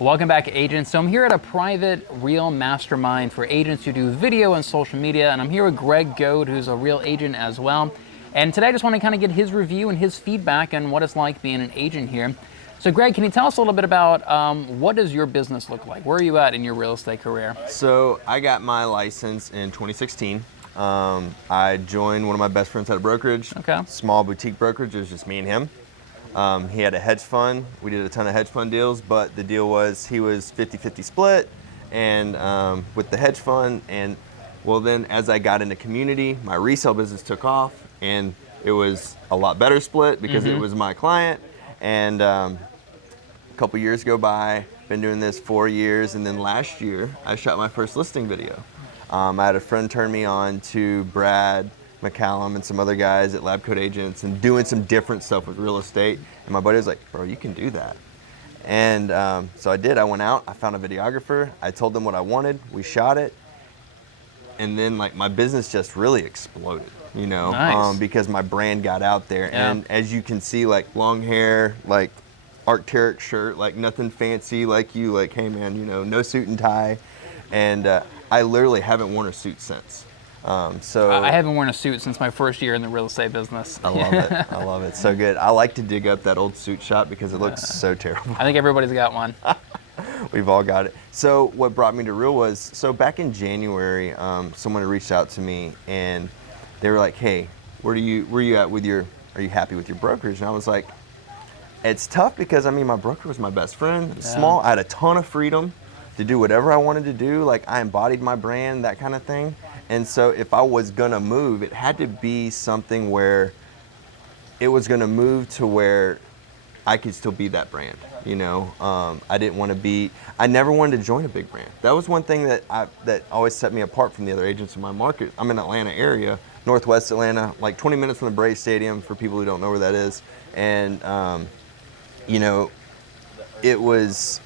Welcome back, agents. So I'm here at a private, real mastermind for agents who do video and social media, and I'm here with Greg Goad, who's a real agent as well. And today I just want to kind of get his review and his feedback on what it's like being an agent here. So Greg, can you tell us a little bit about what does your business look like? Where are you at in your real estate career? So I got my license in 2016. I joined one of my best friends at a brokerage, small boutique brokerage. It was just me and him. He had a hedge fund. We did a ton of hedge fund deals, but the deal was he was 50-50 split and with the hedge fund. And well, then as I got into community, my resale business took off and it was a lot better split because it was my client. And a couple years go by, been doing this 4 years. And then last year I shot my first listing video. I had a friend turn me on to Brad McCallum and some other guys at Lab Coat Agents and doing some different stuff with real estate. And my buddy was like, bro, you can do that. And so I did. I went out, I found a videographer. I told them what I wanted. We shot it. And then like my business just really exploded, you know, because my brand got out there. Yeah. And as you can see, like long hair, like Arc'teryx shirt, like nothing fancy, like you, like, hey man, you know, no suit and tie. And I literally haven't worn a suit since. So I haven't worn a suit since my first year in the real estate business. I love it. I love it. So good. I like to dig up that old suit shop because it looks so terrible. I think everybody's got one. We've all got it. So what brought me to real was, so back in January, someone had reached out to me and they were like, hey, where you at with are you happy with your brokerage? And I was like, it's tough because I mean, my broker was my best friend. Yeah. Small. I had a ton of freedom to do whatever I wanted to do. Like I embodied my brand, that kind of thing. And so if I was gonna move, it had to be something where it was gonna move to where I could still be that brand, you know? I never wanted to join a big brand. That was one thing that always set me apart from the other agents in my market. I'm in Atlanta area, Northwest Atlanta, like 20 minutes from the Braves Stadium for people who don't know where that is. And, you know, it was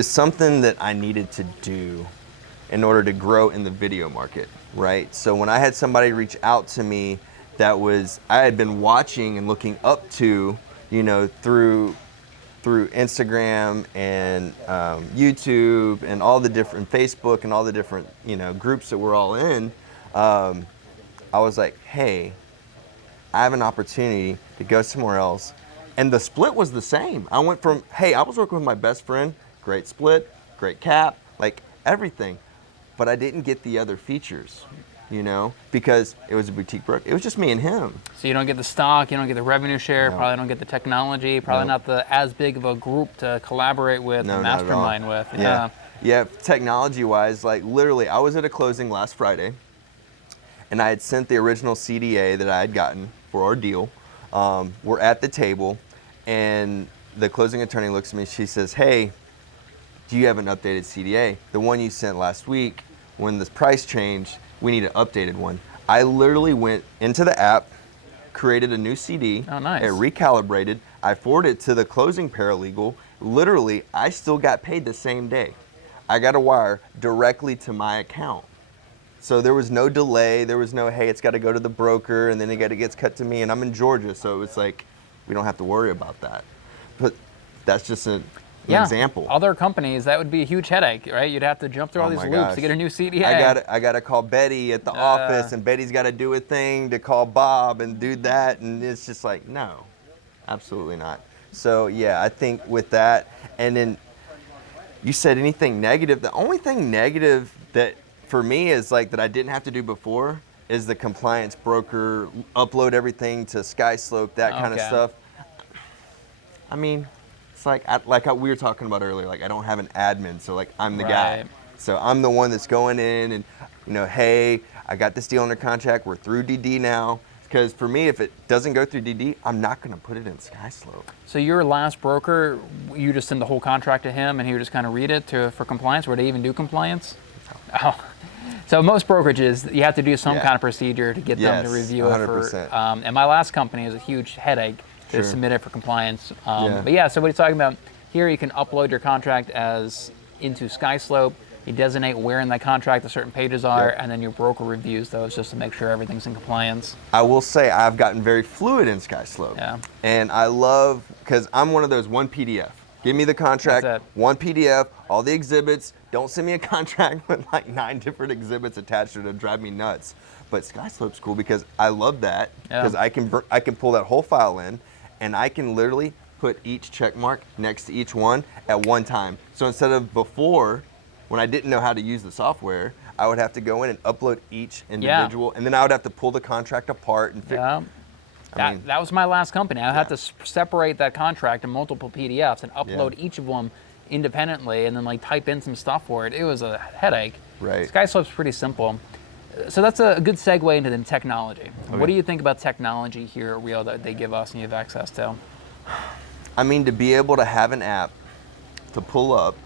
something that I needed to do in order to grow in the video market, right? So when I had somebody reach out to me I had been watching and looking up to, you know, through Instagram and YouTube and all the different Facebook and all the different, you know, groups that we're all in, I was like, hey, I have an opportunity to go somewhere else. And the split was the same. I went from, hey, I was working with my best friend, great split, great cap, like everything. But I didn't get the other features, you know, because it was a boutique broker. It was just me and him. So you don't get the stock, you don't get the revenue share, probably don't get the technology, probably not as big of a group to collaborate with and mastermind with. Yeah, technology-wise, like literally, I was at a closing last Friday, and I had sent the original CDA that I had gotten for our deal. We're at the table, and the closing attorney looks at me, she says, hey, do you have an updated CDA? The one you sent last week, when the price changed, we need an updated one. I literally went into the app, created a new CD. Oh, nice. It recalibrated. I forwarded it to the closing paralegal. Literally, I still got paid the same day. I got a wire directly to my account. So there was no delay. There was no, hey, it's got to go to the broker, and then it gets cut to me. And I'm in Georgia, so it's like, we don't have to worry about that. But that's just an example. Other companies, that would be a huge headache, right? You'd have to jump through all these loops to get a new CDA. I got to call Betty at the office, and Betty's got to do a thing to call Bob and do that, and it's just like, no, absolutely not. So yeah, I think with that, and then you said anything negative. The only thing negative that for me is like that I didn't have to do before is the compliance broker, upload everything to SkySlope, that kind of stuff. I mean, it's like we were talking about earlier, like I don't have an admin, so like I'm the guy. So I'm the one that's going in and, you know, hey, I got this deal under contract, we're through DD now. Because for me, if it doesn't go through DD, I'm not gonna put it in SkySlope. So your last broker, you just send the whole contract to him and he would just kind of read it for compliance? Would they even do compliance? No. Oh. So most brokerages, you have to do some kind of procedure to get them to review 100%. It. And my last company is a huge headache to submit it for compliance. But yeah, so what he's talking about here, you can upload your contract into SkySlope. You designate where in that contract the certain pages are, and then your broker reviews those just to make sure everything's in compliance. I will say I've gotten very fluid in SkySlope. Yeah. And I love, because I'm one of those one PDF. Give me the contract, That's it. one PDF, all the exhibits. Don't send me a contract with like 9 different exhibits attached to it. It'll drive me nuts. But SkySlope's cool because I love that because I can pull that whole file in, and I can literally put each check mark next to each one at one time. So instead of before, when I didn't know how to use the software, I would have to go in and upload each individual, and then I would have to pull the contract apart and figure. That was my last company. I had to separate that contract in multiple PDFs and upload each of them independently, and then like type in some stuff for it. It was a headache. Right. SkySlope's pretty simple. So that's a good segue into the technology. Okay. What do you think about technology here at Real that they give us and you have access to? I mean, to be able to have an app to pull up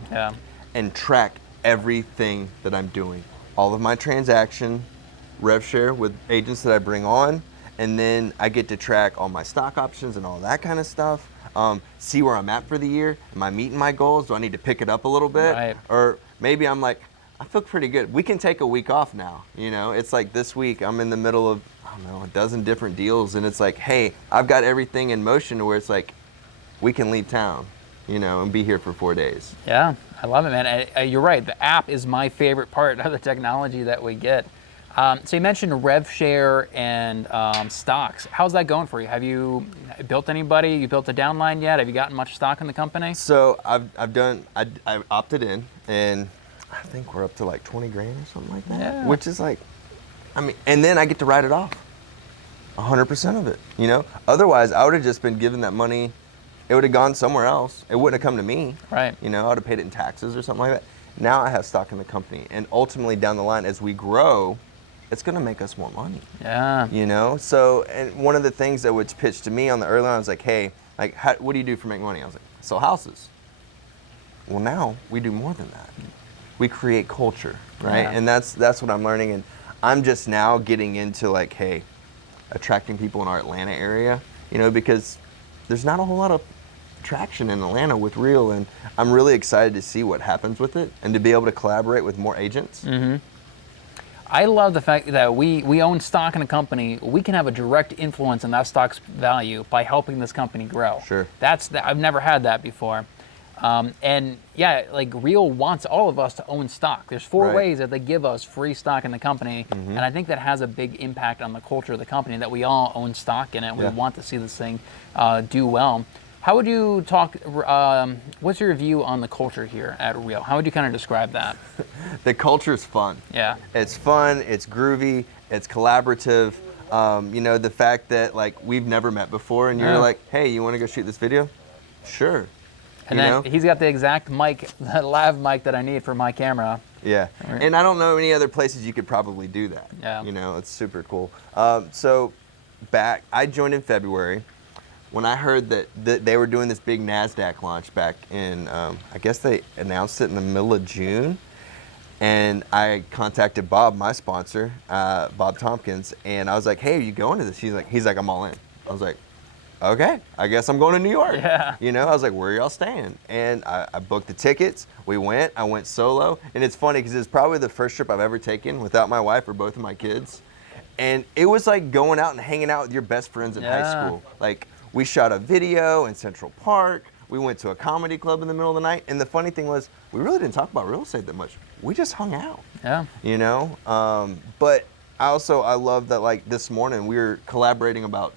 and track everything that I'm doing, all of my transaction, rev share with agents that I bring on, and then I get to track all my stock options and all that kind of stuff. See where I'm at for the year. Am I meeting my goals? Do I need to pick it up a little bit? Right. Or maybe I'm like, I feel pretty good. We can take a week off now. You know, it's like this week I'm in the middle of, I don't know, a dozen different deals, and it's like, hey, I've got everything in motion to where it's like, we can leave town, you know, and be here for 4 days. Yeah, I love it, man. You're right. The app is my favorite part of the technology that we get. So you mentioned rev share and stocks. How's that going for you? Have you built anybody? You built a downline yet? Have you gotten much stock in the company? So I opted in, and I think we're up to like 20 grand or something like that, which is like, I mean, and then I get to write it off, 100% of it, you know? Otherwise, I would have just been given that money. It would have gone somewhere else. It wouldn't have come to me. Right. You know, I would have paid it in taxes or something like that. Now I have stock in the company, and ultimately down the line, as we grow, it's going to make us more money. Yeah. You know, so, and one of the things that was pitched to me on the early on was like, hey, like, what do you do for make money? I was like, sell houses. Well, now we do more than that. We create culture, right? Yeah. And that's what I'm learning. And I'm just now getting into like, hey, attracting people in our Atlanta area, you know, because there's not a whole lot of traction in Atlanta with Real, and I'm really excited to see what happens with it and to be able to collaborate with more agents. Mm-hmm. I love the fact that we own stock in a company. We can have a direct influence on that stock's value by helping this company grow. Sure. I've never had that before. And yeah, like Real wants all of us to own stock. There's 4 ways that they give us free stock in the company, and I think that has a big impact on the culture of the company, that we all own stock in it. We want to see this thing do well. How would you talk, what's your view on the culture here at Real? How would you kind of describe that? The culture is fun. Yeah. It's fun, it's groovy, it's collaborative. You know, the fact that like we've never met before and you're like, hey, you want to go shoot this video? Sure. And then he's got the exact mic, the lav mic that I need for my camera. Yeah, and I don't know any other places you could probably do that. Yeah. You know, it's super cool. So I joined in February. When I heard that they were doing this big NASDAQ launch back in, I guess they announced it in the middle of June, and I contacted Bob, my sponsor, Bob Tompkins, and I was like, hey, are you going to this? He's like, I'm all in. I was like, okay, I guess I'm going to New York. Yeah. You know, I was like, where are y'all staying? And I booked the tickets. I went solo. And it's funny because it's probably the first trip I've ever taken without my wife or both of my kids. And it was like going out and hanging out with your best friends in high school. Like, we shot a video in Central Park. We went to a comedy club in the middle of the night. And the funny thing was, we really didn't talk about real estate that much. We just hung out. Yeah. You know? But I love that, like, this morning we were collaborating about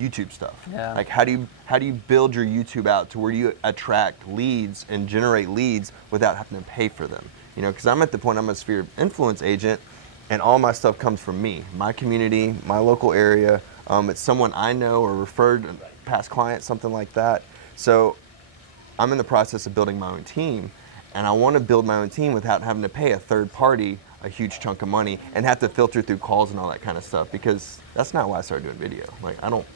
YouTube stuff. Yeah. Like, how do you build your YouTube out to where you attract leads and generate leads without having to pay for them? You know, because I'm at the point, I'm a sphere of influence agent, and all my stuff comes from me, my community, my local area. It's someone I know or referred, past client, something like that. So I'm in the process of building my own team, and I want to build my own team without having to pay a third party a huge chunk of money and have to filter through calls and all that kind of stuff, because that's not why I started doing video. Like, I don't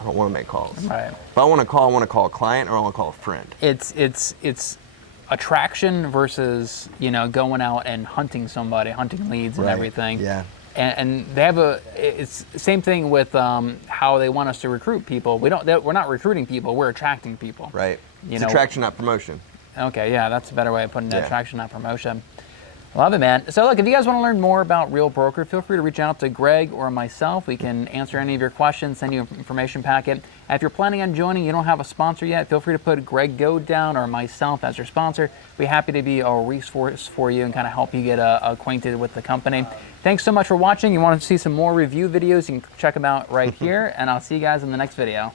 want to make calls. Right. If I want to call a client, or I want to call a friend. It's attraction versus, you know, going out and hunting somebody, hunting leads and everything. Yeah. And they have it's the same thing with how they want us to recruit people. We're not recruiting people, we're attracting people. Right. It's attraction, not promotion. Okay, yeah, that's a better way of putting it. Attraction, not promotion. Love it, man. So look, if you guys want to learn more about Real Broker, feel free to reach out to Greg or myself. We can answer any of your questions, send you an information packet. And if you're planning on joining, you don't have a sponsor yet, feel free to put Greg Goad down or myself as your sponsor. We're happy to be a resource for you and kind of help you get acquainted with the company. Thanks so much for watching. You want to see some more review videos, you can check them out right here. And I'll see you guys in the next video.